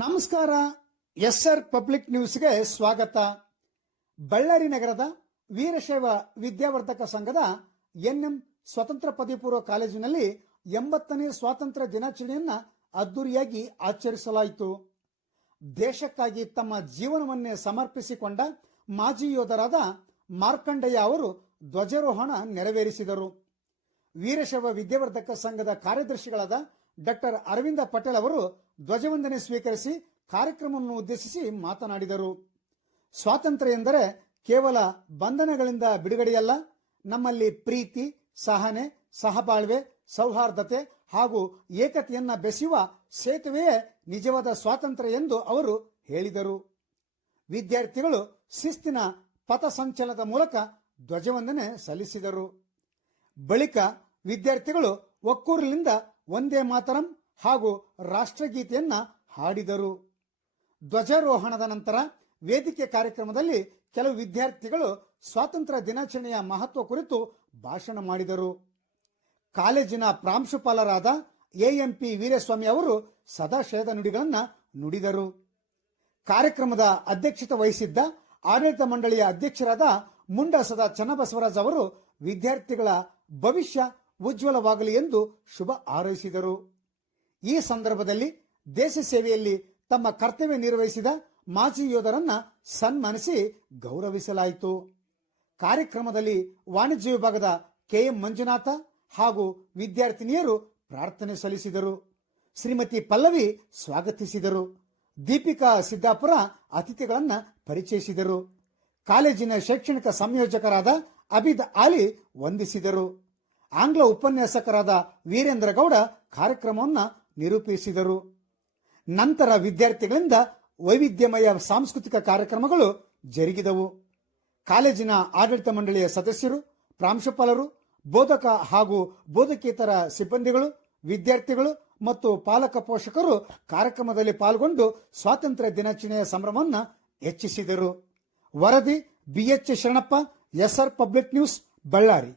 ನಮಸ್ಕಾರ. S R public ನ್ಯೂಸ್ಗೆ ಸ್ವಾಗತ. ಬಳ್ಳಾರಿ ನಗರದ ವೀರಶೈವ ವಿದ್ಯಾವರ್ಧಕ ಸಂಘದ ಎನ್ಎಂ ಸ್ವತಂತ್ರ ಪದವಿ ಪೂರ್ವ ಕಾಲೇಜಿನಲ್ಲಿ 80ನೇ ಸ್ವಾತಂತ್ರ್ಯ ದಿನಾಚರಣೆಯನ್ನು ಅದ್ದೂರಿಯಾಗಿ ಆಚರಿಸಲಾಯಿತು. ದೇಶಕ್ಕಾಗಿ ತಮ್ಮ ಜೀವನವನ್ನೇ ಸಮರ್ಪಿಸಿಕೊಂಡ ಮಾಜಿ ಯೋಧರಾದ ಮಾರ್ಕಂಡಯ್ಯ ಅವರು ಧ್ವಜಾರೋಹಣ ನೆರವೇರಿಸಿದರು. ವೀರಶೈವ ವಿದ್ಯಾವರ್ಧಕ ಸಂಘದ ಕಾರ್ಯದರ್ಶಿಗಳಾದ ಡಾಕ್ಟರ್ ಅರವಿಂದ ಪಟೇಲ್ ಅವರು ಧ್ವಜವಂದನೆ ಸ್ವೀಕರಿಸಿ ಕಾರ್ಯಕ್ರಮವನ್ನು ಉದ್ದೇಶಿಸಿ ಮಾತನಾಡಿದರು. ಸ್ವಾತಂತ್ರ್ಯ ಎಂದರೆ ಕೇವಲ ಬಂಧನಗಳಿಂದ ಬಿಡುಗಡೆಯಲ್ಲ, ನಮ್ಮಲ್ಲಿ ಪ್ರೀತಿ, ಸಹನೆ, ಸಹಬಾಳ್ವೆ, ಸೌಹಾರ್ದತೆ ಹಾಗೂ ಏಕತೆಯನ್ನ ಬೆಸೆಯುವ ಸೇತುವೆಯೇ ನಿಜವಾದ ಸ್ವಾತಂತ್ರ್ಯ ಎಂದು ಅವರು ಹೇಳಿದರು. ವಿದ್ಯಾರ್ಥಿಗಳು ಶಿಸ್ತಿನ ಪಥಸಂಚಲನದ ಮೂಲಕ ಧ್ವಜವಂದನೆ ಸಲ್ಲಿಸಿದರು. ಬಳಿಕ ವಿದ್ಯಾರ್ಥಿಗಳು ಒಕ್ಕೂರಿನಿಂದ ವಂದೇ ಮಾತರಂ ಹಾಗೂ ರಾಷ್ಟ್ರಗೀತೆಯನ್ನ ಹಾಡಿದರು. ಧ್ವಜಾರೋಹಣದ ನಂತರ ವೇದಿಕೆ ಕಾರ್ಯಕ್ರಮದಲ್ಲಿ ಕೆಲವು ವಿದ್ಯಾರ್ಥಿಗಳು ಸ್ವಾತಂತ್ರ್ಯ ದಿನಾಚರಣೆಯ ಮಹತ್ವ ಕುರಿತು ಭಾಷಣ ಮಾಡಿದರು. ಕಾಲೇಜಿನ ಪ್ರಾಂಶುಪಾಲರಾದ ಎಎಂಪಿ ವೀರಸ್ವಾಮಿ ಅವರು ಸದಾಶಯದ ನುಡಿಗಳನ್ನು ನುಡಿದರು. ಕಾರ್ಯಕ್ರಮದ ಅಧ್ಯಕ್ಷತೆ ವಹಿಸಿದ್ದ ಆಡಳಿತ ಮಂಡಳಿಯ ಅಧ್ಯಕ್ಷರಾದ ಮುಂಡಸದ ಚನ್ನಬಸವರಾಜ್ ಅವರು ವಿದ್ಯಾರ್ಥಿಗಳ ಭವಿಷ್ಯ ಉಜ್ವಲವಾಗಲಿ ಎಂದು ಶುಭ ಹಾರೈಸಿದರು. ಈ ಸಂದರ್ಭದಲ್ಲಿ ದೇಶ ಸೇವೆಯಲ್ಲಿ ತಮ್ಮ ಕರ್ತವ್ಯ ನಿರ್ವಹಿಸಿದ ಮಾಜಿ ಯೋಧರನ್ನ ಸನ್ಮಾನಿಸಿ ಗೌರವಿಸಲಾಯಿತು. ಕಾರ್ಯಕ್ರಮದಲ್ಲಿ ವಾಣಿಜ್ಯ ವಿಭಾಗದ ಕೆಎಂ ಮಂಜುನಾಥ ಹಾಗೂ ವಿದ್ಯಾರ್ಥಿನಿಯರು ಪ್ರಾರ್ಥನೆ ಸಲ್ಲಿಸಿದರು. ಶ್ರೀಮತಿ ಪಲ್ಲವಿ ಸ್ವಾಗತಿಸಿದರು. ದೀಪಿಕಾ ಸಿದ್ದಾಪುರ ಅತಿಥಿಗಳನ್ನ ಪರಿಚಯಿಸಿದರು. ಕಾಲೇಜಿನ ಶೈಕ್ಷಣಿಕ ಸಂಯೋಜಕರಾದ ಅಬಿದ್ ಆಲಿ ವಂದಿಸಿದರು. ಆಂಗ್ಲ ಉಪನ್ಯಾಸಕರಾದ ವೀರೇಂದ್ರ ಗೌಡ ಕಾರ್ಯಕ್ರಮವನ್ನು ನಿರೂಪಿಸಿದರು. ನಂತರ ವಿದ್ಯಾರ್ಥಿಗಳಿಂದ ವೈವಿಧ್ಯಮಯ ಸಾಂಸ್ಕೃತಿಕ ಕಾರ್ಯಕ್ರಮಗಳು ಜರುಗಿದವು. ಕಾಲೇಜಿನ ಆಡಳಿತ ಮಂಡಳಿಯ ಸದಸ್ಯರು, ಪ್ರಾಂಶುಪಾಲರು, ಬೋಧಕ ಹಾಗೂ ಬೋಧಕೇತರ ಸಿಬ್ಬಂದಿಗಳು, ವಿದ್ಯಾರ್ಥಿಗಳು ಮತ್ತು ಪಾಲಕ ಪೋಷಕರು ಕಾರ್ಯಕ್ರಮದಲ್ಲಿ ಪಾಲ್ಗೊಂಡು ಸ್ವಾತಂತ್ರ್ಯ ದಿನಾಚರಣೆಯ ಸಂಭ್ರಮವನ್ನು ಹೆಚ್ಚಿಸಿದರು. ವರದಿ BH Sharanappa, SR Public News, Ballari.